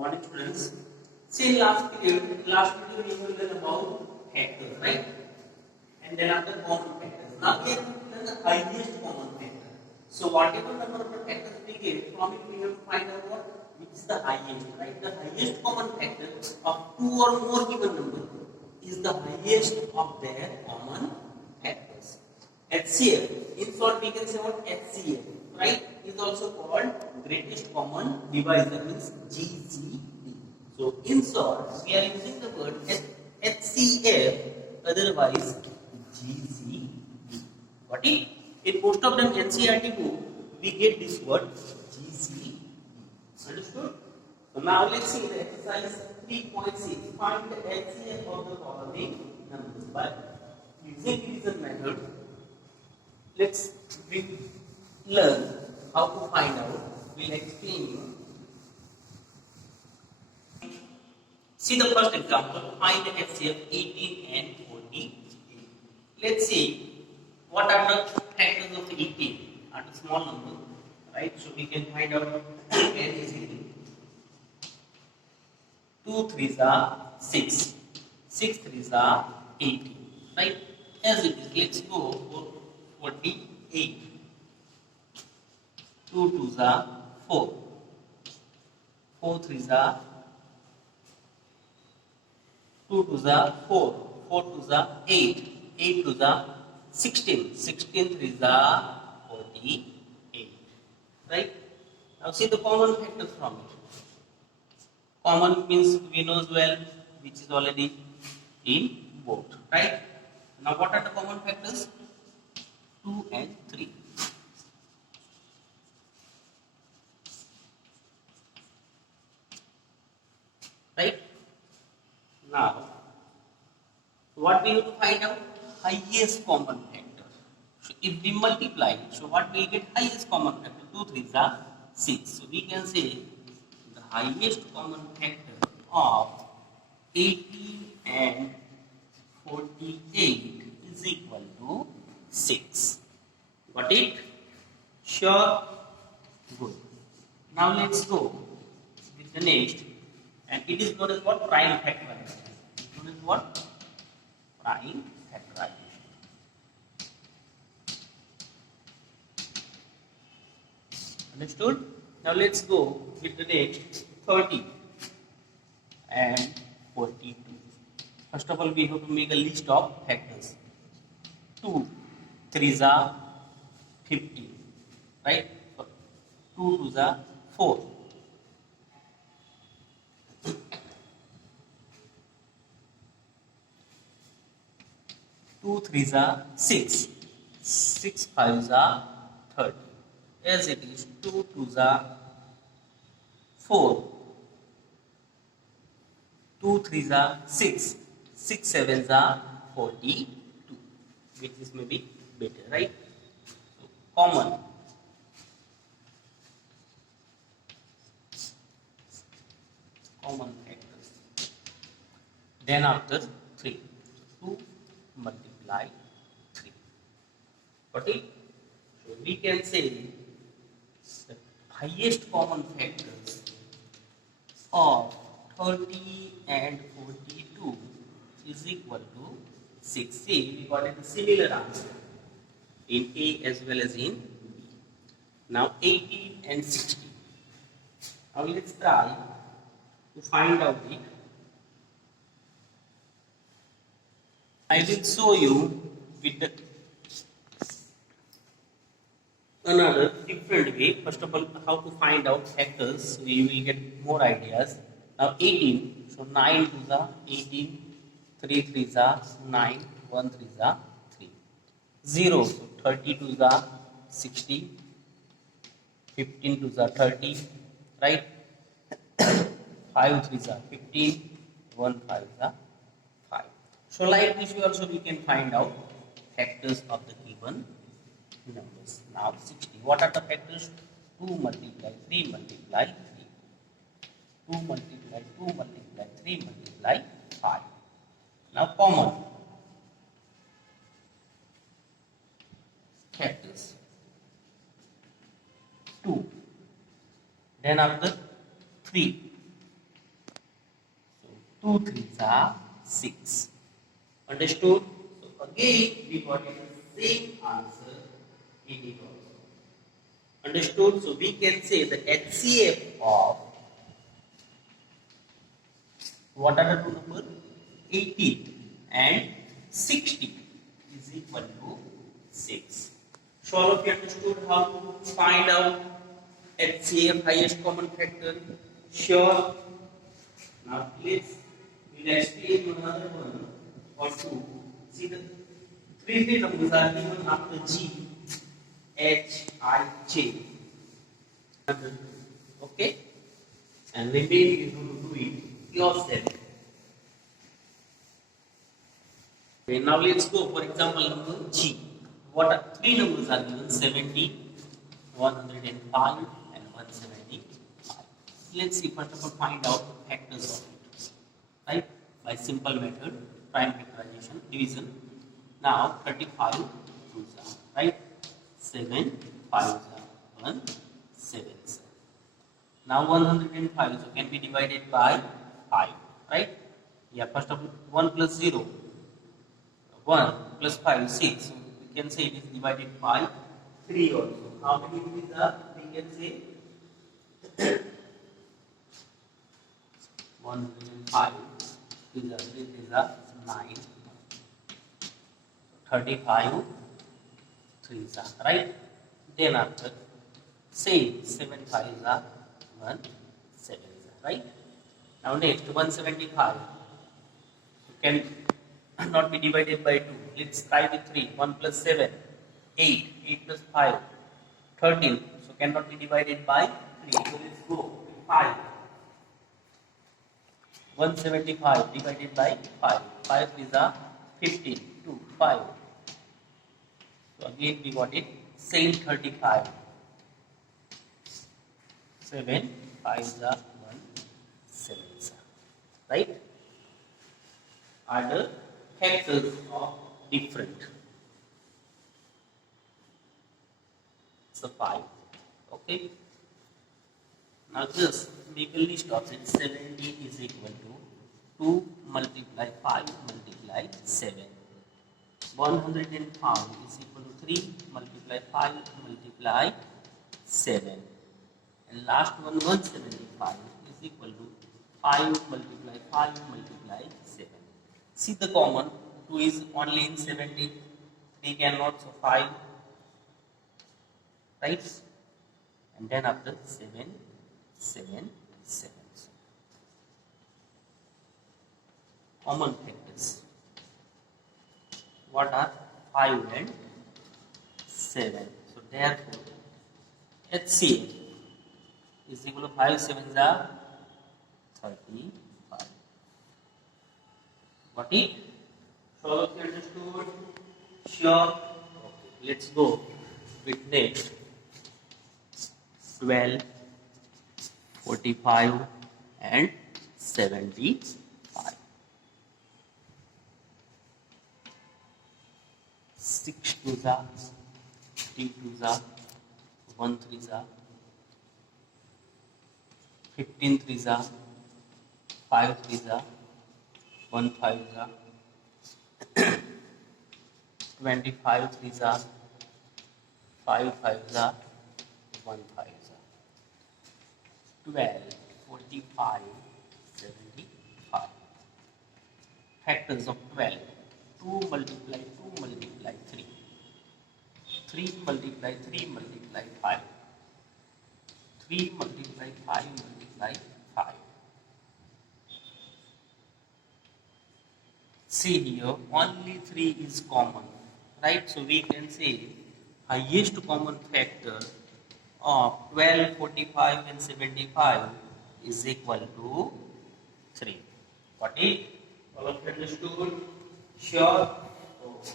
Morning students. See last video we will learn about factors, right? And then after common factors. Now we are going to learn the highest common factor. So whatever number of factors we get, from it we have to find out which is the highest, right? The highest common factor of two or more given number is the highest of their common factors. HCF, in short we can say what HCF, right? Is also called greatest common divisor, means GCD. So in short we are using the word HCF, otherwise GCD. Got it? In most of them NCERT book we get this word GCD. Understood? So now let's see the exercise 3.6. Find the HCF of the following numbers by using division method. Let's learn how to find out. We'll explain you. See the first example. Find the HCF 18 and 48. Let's see what are the factors of 18. Are the small number, right? So we can find out very easily. 2 3s are 6. 6 3s are 18. Right? As it is, let's go for 48. 2 2s are 4. 4 3s are 2 2s are 4. 4 2s are 8. 8 2s are 16. 16 3s are 48. Right? Now see the common factors from it. Common means we know well, which is already in both. Right? Now what are the common factors? 2 and 3. Right? Now, what we have to find out? Highest common factor. So if we multiply, so what we get? Highest common factor. 2 3s are 6. So we can say the highest common factor of 18 and 48 is equal to 6. Got it? Sure? Good. Now let's go with the next. And it is known as what? Prime factorization. Known as what? Prime factorization. Understood? Now let's go with the next 30 and 42. First of all, we have to make a list of factors. 2 3s are 15. Right? 2 2s are 4. 2 3s are 6. 6 5s are 30. As it is, 2 2s are 4. 2 3s are 6. 6 7s are 42. Which is maybe better, right? So, common. Common factors. Then after 3. 2 multiply 3. Got it? So we can say the highest common factors of 30 and 42 is equal to 6. See, we got a similar answer in A as well as in B. Now 18 and 60. Now let's try to find out it. I will show you with the another different way. First of all, how to find out factors, so you will get more ideas. Now 18, so 9 2s are 18, 3 3s are 9, 1 3s are 3. 0, so 30 2s are 60, 15 2s are 30, right? 5 3s are 15, 1 5s are 5. So like this way also we can find out factors of the given numbers. Now 60. What are the factors? 2 multiply 3 multiply 3. 2 multiply 2 multiply 3 multiply 5. Now common factors. 2. Then after 3. 2 3s are 6. Understood? So again we got the same answer in it also. Understood? So we can say the HCF of what are the two numbers? 18 and 60 is equal to 6. So all of you understood how to find out HCF, highest common factor? Sure. Now we'll explain another one or two. See the three numbers are given after G, H, I, J. Okay? And remaining you have to do it yourself. Okay, now let's go for example number G. What are three numbers are given? 70, 105 and 175. Let's see first of all find out the factors of it. Right? By simple method, prime factorization, division. Now 35 2s are, right? 7 5s are 1 7s. Now 105 so can be divided by 5, right? Yeah, first of all 1 plus 0, 1 plus 5 6. So we can say it is divided by 3 also. How many 3s are? We can say 105 is a 9. 35 3s are, right? Then after same 7 5s are 1 7s are, right? Now next 175 can not be divided by 2. Let's try with 3. 1 plus 7 8. 8 plus 5 13. So cannot be divided by 3. So let's go with 5. 175 divided by 5. 5 is a 15. 2 5. So again we got it. Same 35. 7 5 is a 1 7 is a, right? Are the factors of different. So 5. Okay. Now just make a list of it. 70 is equal to 2 multiply 5 multiply 7. 105 is equal to 3 multiply 5 multiply 7. And last one 175 is equal to 5 multiply 5 multiply 7. See the common, 2 is only in 70, 3 cannot, so 5, right? And then after 7, 7, 7. Common factors. What are 5 and 7? So therefore, HCF is equal to 5 7s are 35. Got it? So all of you understood? Sure. Okay. Let's go with next 12, 45 and 75. 6 2s are, 3 2s are, 1 3s are, 15 3s are, 5 3s are, 1 5s are, 25 3s are, 5 5s are, 1 5s are. 12, 45, 75. Factors of 12. 2 multiply 2 multiply 3. 3 multiply 3 multiply 5. 3 multiply 5 multiply 5. See here, only 3 is common, right? So we can say highest common factor of 12, 45 and 75 is equal to 3. Got it? All of you understood? Sure? Okay.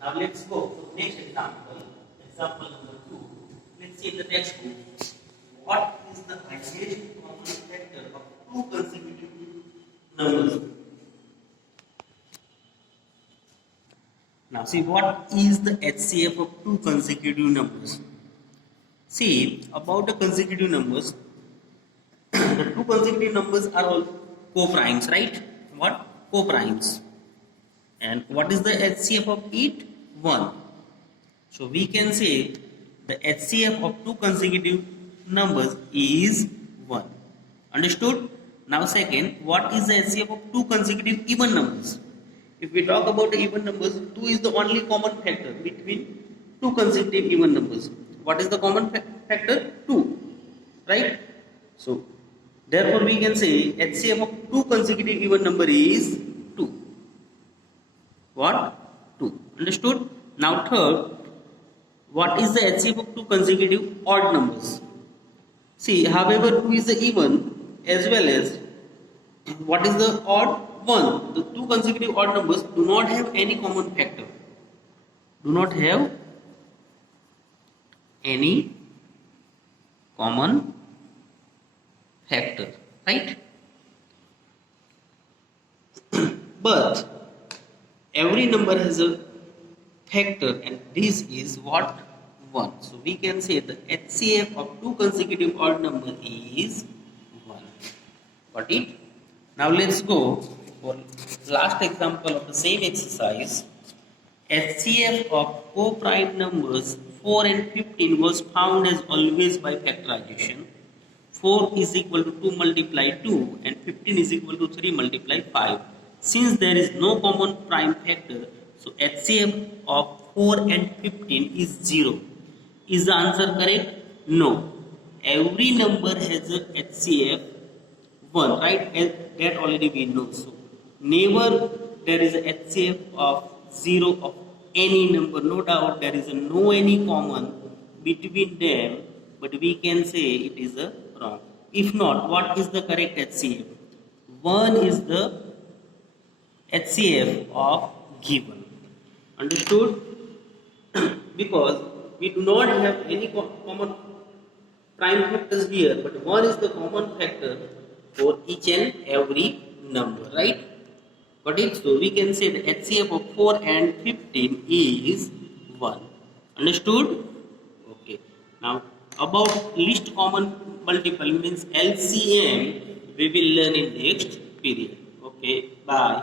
Now let's go to next example. Example number 2. Let's see in the textbook. What is the highest common factor of two consecutive numbers? Now see what is the HCF of two consecutive numbers. See about the consecutive numbers, the two consecutive numbers are all co-primes, right? What? Co-primes. And what is the HCF of it? 1. So we can say the HCF of two consecutive numbers is 1. Understood? Now second, what is the HCF of two consecutive even numbers? If we talk about the even numbers, 2 is the only common factor between two consecutive even numbers. What is the common factor? 2. Right? So therefore we can say HCF of two consecutive even number is 2. What? 2. Understood? Now third, what is the HCF of two consecutive odd numbers? See, however, 2 is the even as well as what is the odd? 1. The two consecutive odd numbers do not have any common factor. Do not have any common factor, right? But every number has a factor, and this is what? 1. So we can say the HCF of two consecutive odd number is 1. Got it? Now let's go for last example of the same exercise. HCF of co-prime numbers 4 and 15 was found as always by factorization. 4 is equal to 2 multiply 2 and 15 is equal to 3 multiply 5. Since there is no common prime factor, so HCF of 4 and 15 is 0. Is the answer correct? No. Every number has a HCF 1, right? And that already we know. So never there is a HCF of 0 of any number. No doubt there is no any common between them, but we can say it is a wrong. If not, what is the correct HCF? 1 is the HCF of given. Understood? Because we do not have any common prime factors here, but 1 is the common factor for each and every number, right? Got it? So we can say the HCF of 4 and 15 is 1. Understood? Okay. Now about least common multiple means LCM we will learn in next period. Okay. Bye.